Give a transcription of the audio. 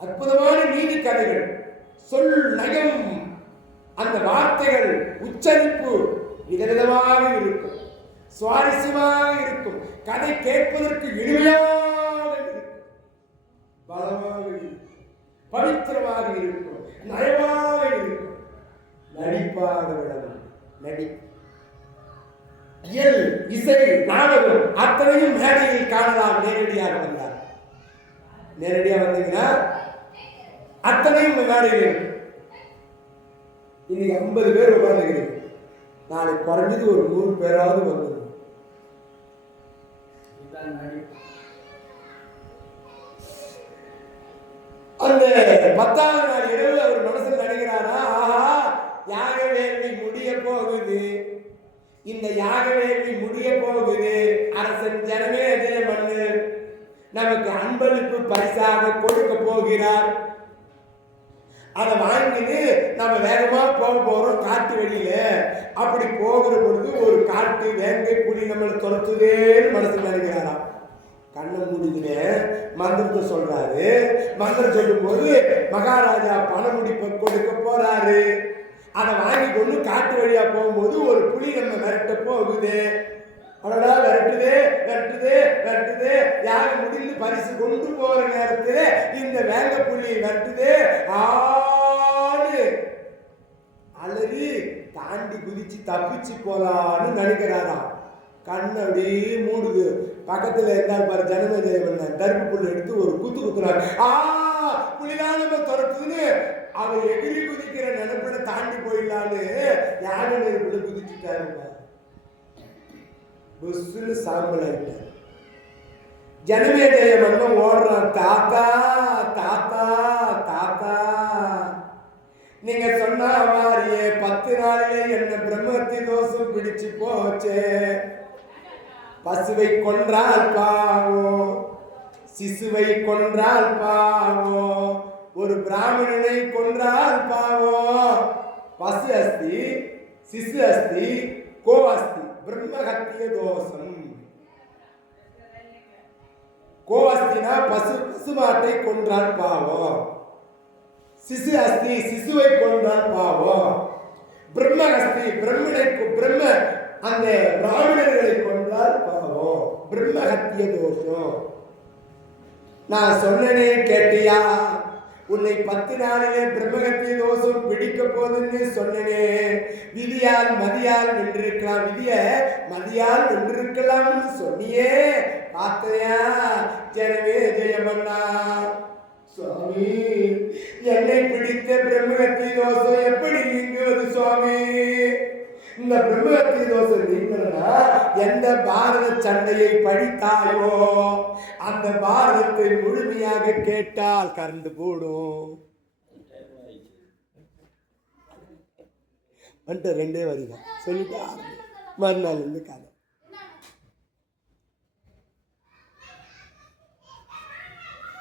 அற்புதமான நீதி கதைகள், சொல் நயம், அந்த வார்த்தைகள் உச்சரிப்பு விதவிதமாக இருக்கும், சுவாரஸ்யமாக இருக்கும், கதை கேட்பதற்கு இனிமையாக இருக்கும், பலமாக இருக்கும், பவித்திரமாக இருக்கும், நயமாக இருக்கும், நடிப்பாக விடலாம். நடிப்பு, இயல், இசை, நாடகம் அத்தனையும் மேடையில் காணலாம். நேரடியாக வந்தார். நேரடியாக வந்தீங்கன்னா அத்தனையும் மேடையில். இன்னைக்கு 50 பேர் உட்கார்ந்துக்கிறீங்க, நாளைக்கு குறைஞ்சது ஒரு 100 பேராவது வந்துடும். அந்த 10ஆவது நாள் இரவு அவர் மனசில் நினைக்கிறாரா, ஆஹா யாக வேள்வி முடிய போகுது, இந்த யாக வேள்வி முடிய போகுது, அரசன் ஜனமேஜய மன்னர் நமக்கு அன்பளிப்பு பரிசாக கொடுக்க போகிறார். அதை வாங்கிட்டு நம்ம வேகமா போக போறோம் காட்டு வெளியில. அப்படி போகிற பொழுது ஒரு காட்டு வேங்கை புலி நம்மளை துரத்துதேன்னு மனசு நினைக்கிறாராம். கண்ணை மூடிக்கிட்டு மந்திரத்தை சொல்றாரு. மந்திரம் சொல்லும் போது மகாராஜா பணமுடிப்பை கொடுக்க போறாரு. அதை வாங்கி கொண்டு காட்டு வழியா போகும்போது ஒரு புலி நம்ம விரட்ட போகுது. அடடா விரட்டுதே விரட்டுதே விரட்டுதே, யாரு முடிந்து பரிசு கொண்டு போற நேரத்தில் இந்த வேங்க புலி விரட்டுதே ஆடு அலறி தாண்டி குதிச்சு தப்பிச்சு போலான்னு நினைக்கிறாராம். கண்ணு அப்படியே மூடுது. பக்கத்துல இருந்தால் பாரு ஜனமேஜய மன்னன் தர்ப்பு புல் எடுத்து ஒரு குத்து குத்துறாரு. புலிதான் நம்ம துரத்துதுன்னு அவர் எகிரி குதிக்கிற நினைப்பட தாண்டி போயிடலான்னு யாரு நெருப்புல குதிச்சுட்டாருங்க. புஸ்ஸுன்னு சாம்பல் ஆயிட்டார். ஜனமேஜய மன்னன் ஓடுறான். தாத்தா தாத்தா தாத்தா, நீங்க சொன்ன மாதிரியே 10 நாளிலே என்ன பிரம்மத்தி தோஷம் பிடிச்சு போச்சே. பசுவை கொன்றால் பாவம், சிசுவை கொன்றால் பாவம், ஒரு பிராமணனை கொன்றால் பாவம். பசு அஸ்தி, சிசு அஸ்தி, கோ அஸ்தி, பிரம்மஹத்திய தோஷம். கோ அஸ்தினா பசு, பசுமாட்டை கொன்றால் பாவம். சிசு அஸ்தி, சிசுவை கொன்றால் பாவம். பிரம்ம அஸ்தி, பிரம்மனை பிரம்ம அந்த பிராமணர்களை கொன்றால் பாவம், பிரம்மஹத்திய தோஷம். நான் சொன்னனே கேட்டியா? உன்னை 10 நாளிலே பிரம்மஹத்திய தோஷம் பிடிக்க போதுன்னு சொன்னனே. விதியால் மதியால் வென்றிருக்கலாம், விதிய மதியால் வென்றிருக்கலாம்னு சொன்னியே, பார்த்தையா ஜனமேஜய மன்னா? சுவாமி, என்னை பிடித்த பிரம்மஹத்திய தோஷம் எப்படி நீங்குவது சுவாமி? இந்த பிரம்மஹத்திய தோஷம் நீங்கன்னா எந்த பாரத சண்டையை படித்தாயோ அந்த பாரதத்தை முழுமையாக கேட்டால் கரண்டு போடும். 2 வரிதான் சொல்லிட்டு மறுநாள் கதை.